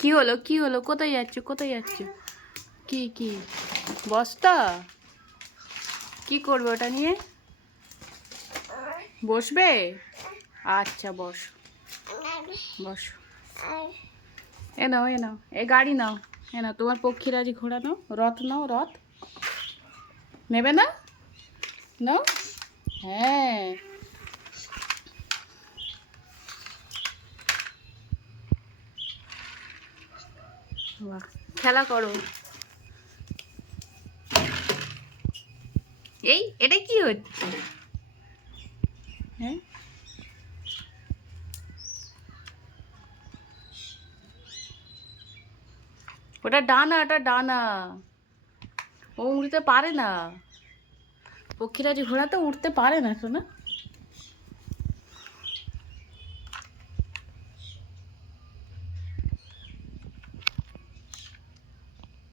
কি হলো, কি হলো? কোথায় যাচ্ছ, কোথায় যাচ্ছ? কি কি বস্তা? কি করবে ওটা নিয়ে? বসবে? আচ্ছা বস, বস। এ নাও, এ নাও, এ গাড়ি নাও, এ নাও তোমার পক্ষীরাজি ঘোড়া নাও, রথ নাও, রথ নেবে না? নাও। হ্যাঁ, বাহ, খেলা করো। এই এটা কি হচ্ছে? হ্যাঁ, ওটা ডানা, ওটা ডানা। ও উড়তে পারে না, পক্ষীরাজি ঘোড়া তো উঠতে পারে না, শোনা।